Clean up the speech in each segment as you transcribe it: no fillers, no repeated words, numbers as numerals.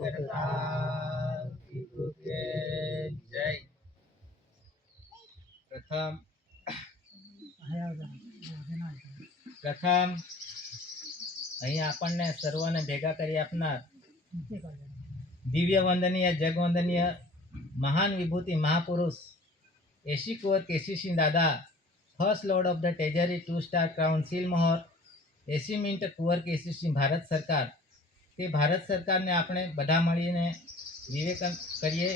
કરતા પિતૃ કે જય. પ્રથમ અહીં આપણને સર્વને ભેગા કરી આપનાર દિવ્ય વંદનીય જગ વંદનીય મહાન વિભૂતિ મહાપુરુષ એસી કુંવર કેસીસિંહ દાદા, first lord of the treasury 2 star crown seal મોહર 80 મિનિટ કુંવર કેસીસિંહ ભારત સરકાર, તે ભારત સરકારને આપણે બધા મળીને વિવેચન કરીએ.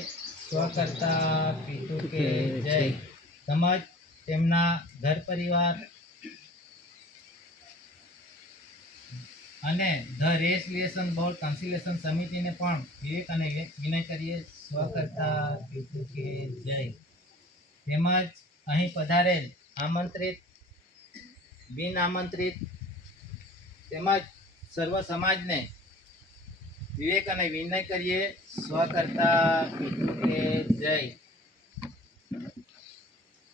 સ્વકર્તા પિતૃ કે જય. તેમજ તેમના ઘર પરિવાર અને ધ રેસ રિલેશન બોર્ડ કન્સિલેશન સમિતિને પણ વિવેક અને વિનય કરીએ. સ્વકર્તા પિતૃ કે જય. તેમજ અહીં પધારેલ આમંત્રિત, બિન આમંત્રિત તેમજ સર્વ સમાજને વિવેક અને વિનય કરીએ. સ્વકર્તા પિતૃ કે જય.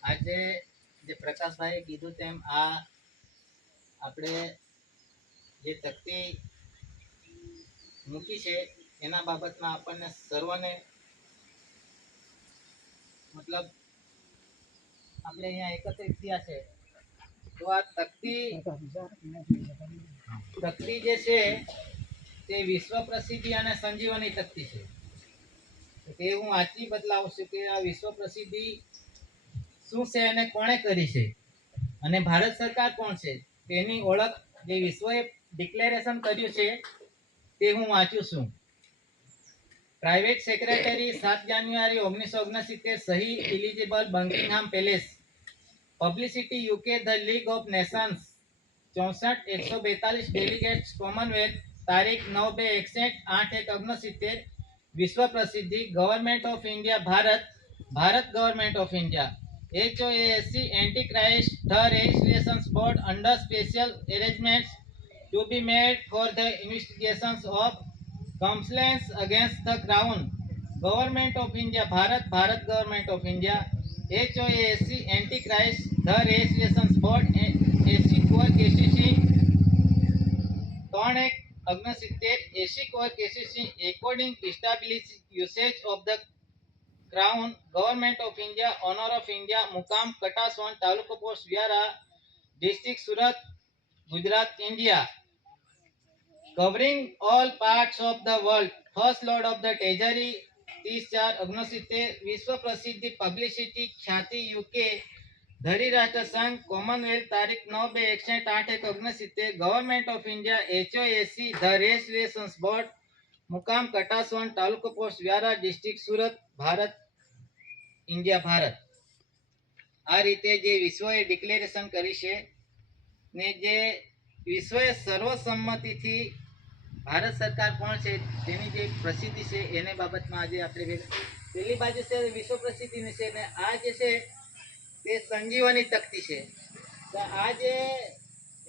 આજે જે પ્રકાશભાઈએ કીધું તેમ આ આપણે જે તકતી મૂકી છે એના બાબતમાં આપણને સર્વને મતલબ આપણે અહીંયા એકત્રિત થયા છે તો આ તકતી જે છે તે વિશ્વ પ્રસિદ્ધિ અને સંજીવની તકતી છે. તે હું વાંચી બદલાવું છું કે આ વિશ્વ પ્રસિદ્ધિ શું છે અને કોણે કરી છે અને ભારત સરકાર કોણ છે તેની ઓળખ જે વિશ્વએ ડિક્લેરેશન કર્યું છે તે હું વાંચું છું. પ્રાઇવેટ સેક્રેટરી 7 જાન્યુઆરી 1969 સહી eligible Buckingham palace publicity UK the league of Nations 64 142 delegates Commonwealth તારીખ 9/2/61 8/169 વિશ્વ પ્રસિદ્ધિ government of India Bharat Bharat government of India HOASC Antichrist the Registrations Board under special arrangements to be made for the investigations of complaints against the Crown Government of India Bharat Bharat Government of India HOASC Antichrist the Registrations Board AC Core KCC 3/1/69 AC Core KCC according established usage of the Crown Government of India Honor of India Mukam Kataswan Taluka Post Viara District Surat Gujarat India covering all parts of the world. First Lord of the Treasury 30/4/69 વિશ્વ પ્રસિદ્ધિ publicity ખ્યાતિ UK ધરી રાષ્ટ્ર સંઘ commonwealth તારીખ 9/61/8/1969 government of India HOAC the race relations board મુકામ કટાસવન તાલુકો post Vyara district Surat Bharat India Bharat. આ રીતે જે વિશ્વએ ડિક્લેરેશન કરી છે ને જે વિશ્વએ સર્વસંમતિથી ભારત સરકાર કોણ છે તેની જે પ્રસિદ્ધિ છે એને બાબતમાં આજે આપણે પેલી બાજુ છે વિશ્વ પ્રસિદ્ધિની છે ને આ જે છે તે સંજીવની તકતી છે. તો આ જે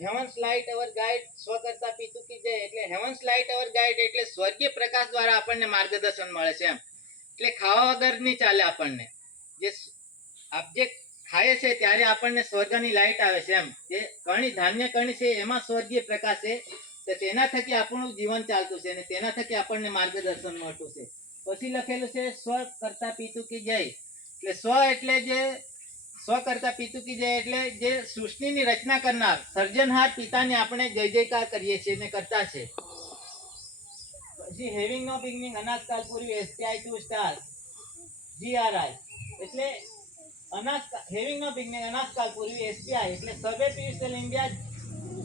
હેવન્સ લાઇટ અવર ગાઈડ સ્વકર્તા પિતૃ કી જય એટલે હેવન્સ લાઇટ અવર ગાઈડ એટલે સ્વર્ગીય પ્રકાશ દ્વારા આપણને માર્ગદર્શન મળે છે એમ. એટલે ખાવા વગર નહીં ચાલે. આપણને જે ઓબ્જેક્ટ ખાય છે ત્યારે આપણને સ્વર્ગની લાઇટ આવે છે એમ. જે કણી ધાન્ય કણી છે એમાં સ્વર્ગીય પ્રકાશ છે તો તેના થકી આપણું જીવન ચાલતું છે અને તેના થકી આપણને માર્ગદર્શન મળતું છે. પછી લખેલું છે સ્વકર્તા પિતૃ કી જય એટલે સ્વ એટલે જે સ્વકર્તા પિતૃ કી જય એટલે જે સૃષ્ટિની રચના કરનાર સર્જનહાર પિતાને આપણે જય જયકાર કરીએ છીએ ને કરતા છે. પછી હેવિંગ નો બિગનિંગ અનાજકાલ પૂર્વી SPI 2 સ્ટાર GRI એટલે અનાજ હેવિંગ નો બિગનિંગ અનાજકાલ પૂર્વી SPI એટલે સર્વે પીએસએલ ઇન્ડિયા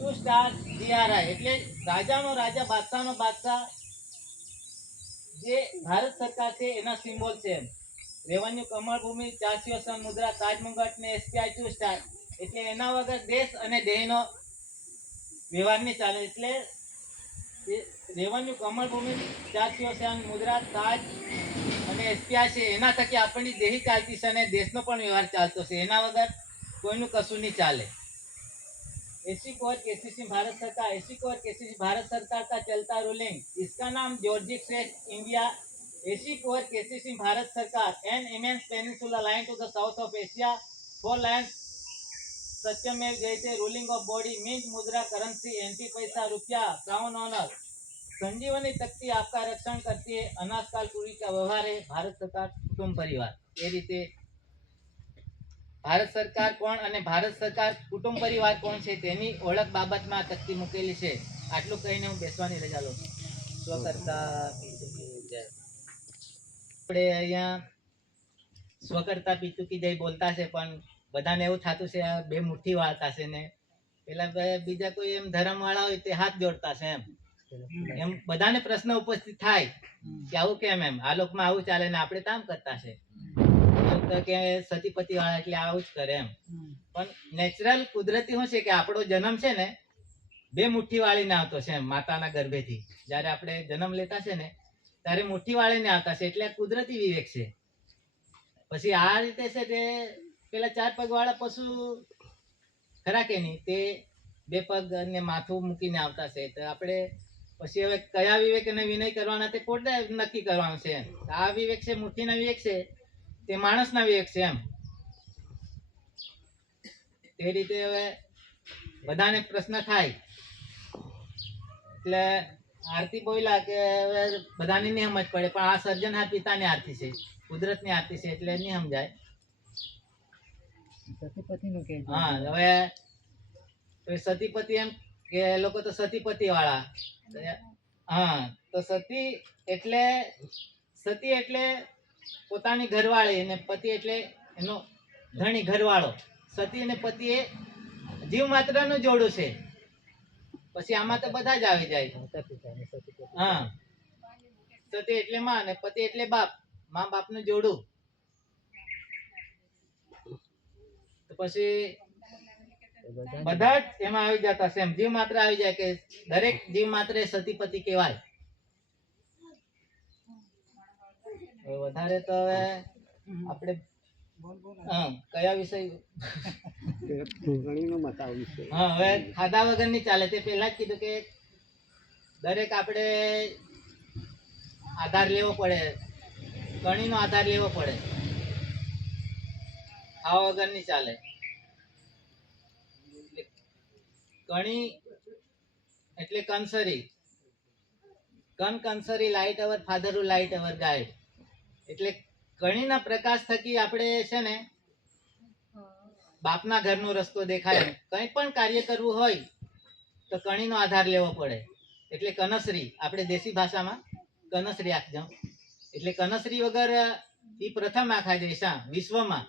2 સ્ટાર GRI એટલે રાજાનો રાજા બાદશાહનો બાદશાહ જે ભારત સરકાર છે એના સિમ્બોલ છે. રેવન્યુ કમળ ભૂમિ 4 સિંહાસન મુદ્રા તાજ મુગટ ને SPI 2 સ્ટાર એટલે એના વગર દેશ અને દેહનો વ્યવહાર નહીં ચાલે. એટલે રેવન્યુ કમળ ભૂમિ 4 સિંહાસન મુદ્રા તાજ અને SPI છે એના થકી આપણી દેહી ચાલતી છે અને દેશનો પણ વ્યવહાર ચાલતો છે. એના વગર કોઈનું કશું નહીં ચાલે. एसी कोर केसीसी भारत सरकार एसी कोर केसीसी भारत सरकार का चलता रूलिंग इसका नाम जॉर्जिक श्रेष्ठ इंडिया एसी कोर केसीसी भारत सरकार an immense peninsula line to the south of Asia 4 lines Satyamev Jayate ruling of body mint मुद्रा करेंसी एंटी पैसा रुपया क्राउन ऑनर संजीवनी तकती आपका रक्षण करती है अनाथ काल पूरी का व्यवहार है भारत सरकार कुटुंब परिवार એ રીતે ભારત સરકાર કોણ અને ભારત સરકાર કુટુંબ પરિવાર કોણ છે તેની ઓળખ બાબતમાં આ તકતી મૂકેલી છે. આટલું કહીને હું બેસવાની રજા લઉં છું. સ્વકર્તા આપણે અહીંયા સ્વકર્તા પિતુકી જય બોલતા છે પણ બધાને એવું થતું છે આ બે મુઠ્ઠી વાળતા છે ને પેલા બીજા કોઈ એમ ધર્મ વાળા હોય તે હાથ જોડતા છે એમ બધાને પ્રશ્ન ઉપસ્થિત થાય કે આવું કેમ એમ આ લોકમાં આવું ચાલે ને આપણે કામ કરતા છે કે સતીપતિ વાળા એટલે આવું જ કરે એમ. પણ નેચરલ કુદરતી શું છે કે આપણો જન્મ છે ને બે મુઠ્ઠી વાળીને આવતો છે એમ માતાના ગર્ભેથી જયારે આપણે જન્મ લેતા છે ને ત્યારે મુઠ્ઠી વાળીને આવતા છે એટલે કુદરતી વિવેક છે. પછી આ રીતે છે તે પેલા 4 પગ વાળા પશુ ખરા કે નહીં તે 2 પગ અને માથું મૂકીને આવતા છે તો આપણે પછી હવે કયા વિવેક અને વિનય કરવાના તે પોતે નક્કી કરવાનું છે. આ વિવેક છે મુઠ્ઠીના વિવેક છે તે માણસના વિવેક છે એમ. તે રીતે હવે બધાને પ્રશ્ન થાય એટલે આરતી બોલ્યા કે હવે બધાને નહીં સમજ પડે પણ આ સર્જનહાર પિતાની આરતી છે કુદરતની આરતી છે એટલે નહીં સમજાય. હા હવે સતીપતિ એમ કે લોકો તો સતીપતિ વાળા હા તો સતી એટલે પોતાની ઘરવાળી અને પતિ એટલે એનો ધણી ઘરવાળો. સતી અને પતિ એ જીવ માત્ર નું જોડું છે. પછી આમાં તો બધા જ આવી જાય. હા સતી એટલે માં અને પતિ એટલે બાપ માં બાપ નું જોડું. તો પછી બધા જ એમાં આવી જતા છે એમ જીવ માત્ર આવી જાય કે દરેક જીવ માત્ર સતીપતિ કહેવાય. વધારે તો હવે આપણે કયા વિષય હા હવે ખાધા વગર ની ચાલે તે પહેલા જ કીધું કે દરેક આપણે આધાર લેવો પડે ગણીનો આધાર લેવો પડે ખાવા વગર ની ચાલે. કણી એટલે કંસરી કંસરી light our father who light our guide એટલે કણીના પ્રકાશ થકી આપણે છે ને બાપના ઘરનો રસ્તો દેખાય. કંઈ પણ કાર્ય કરવું હોય તો કણીનો આધાર લેવો પડે એટલે કનસરી આપણે દેશી ભાષામાં કનસરી આખજો એટલે કનસરી વગર એ પ્રથમ આખા દેશા વિશ્વમાં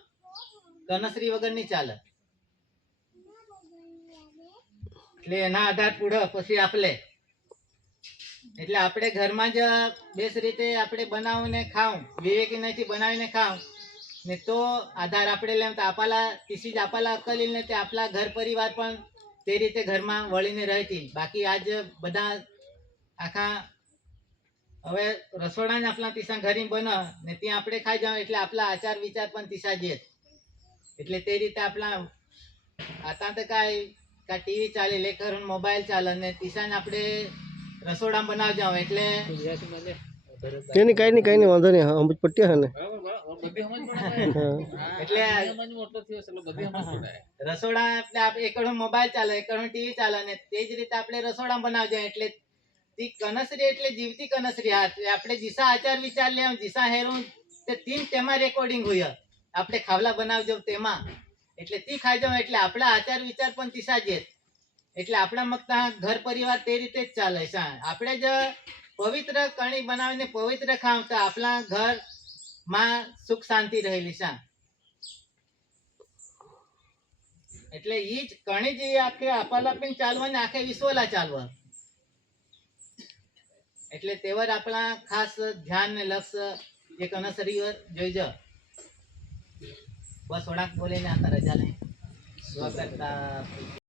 કનસરી વગર નહીં ચાલે. એટલે એના આધાર પૂઢો પછી આપણે એટલે આપણે ઘરમાં જ બેસ રીતે આપણે બનાવીને ખાવું વિવેકીનાથી બનાવીને ખાવું ને તો આધાર આપણે લેમ તો આપણા કિસી જ આપણા અકલી ને તે આપણા ઘર પરિવાર પણ તે રીતે ઘરમાં વળીને રહેતી. બાકી આજ બધા આખા હવે રસોડા જ આપણા તીસા ઘરે બને ને ત્યાં આપણે ખાઈ જાવ એટલે આપણા આચાર વિચાર પણ તીસા જ એટલે તે રીતે આપણા આતા તો કાંઈ ટીવી ચાલે લેખર મોબાઈલ ચાલે ને તીસાને આપણે રસોડા બનાવ જાવ એટલે કઈ નહીં વાંધો નહીં સમજ પડતી હે ને એટલે રસોડા એટલે એકડ મોબાઈલ ચાલે એકડ ટીવી ચાલે ને તે જ રીતે આપણે રસોડા બનાવ જાય એટલે તી કનસરી એટલે જીવતી કનસરી આપણે જીસા આચાર વિચાર લે જીસા હેરું તે તીન તેમાં રેકોર્ડિંગ હોય આપણે ખાવલા બનાવજો તેમાં એટલે તી ખાઈ જાવ એટલે આપણા આચાર વિચાર પણ તીસા જ એટલે આપણા મગતા ઘર પરિવાર તે રીતે જ ચાલે છે. આપણે જ પવિત્ર કણી બનાવીને પવિત્ર ખાવ તો આપણા ઘર માં સુખ શાંતિ રહેલી છે. એટલે ઈ જ કણી જે આખે આપલાપીને ચાલવાની આખે વિશ્વલા ચાલવા એટલે તેવર આપણા ખાસ ધ્યાન ને લક્ષ્ય જે કનસરી જોઈજો. બસ થોડાક બોલીને આતા રજા લઈ સ્વાગત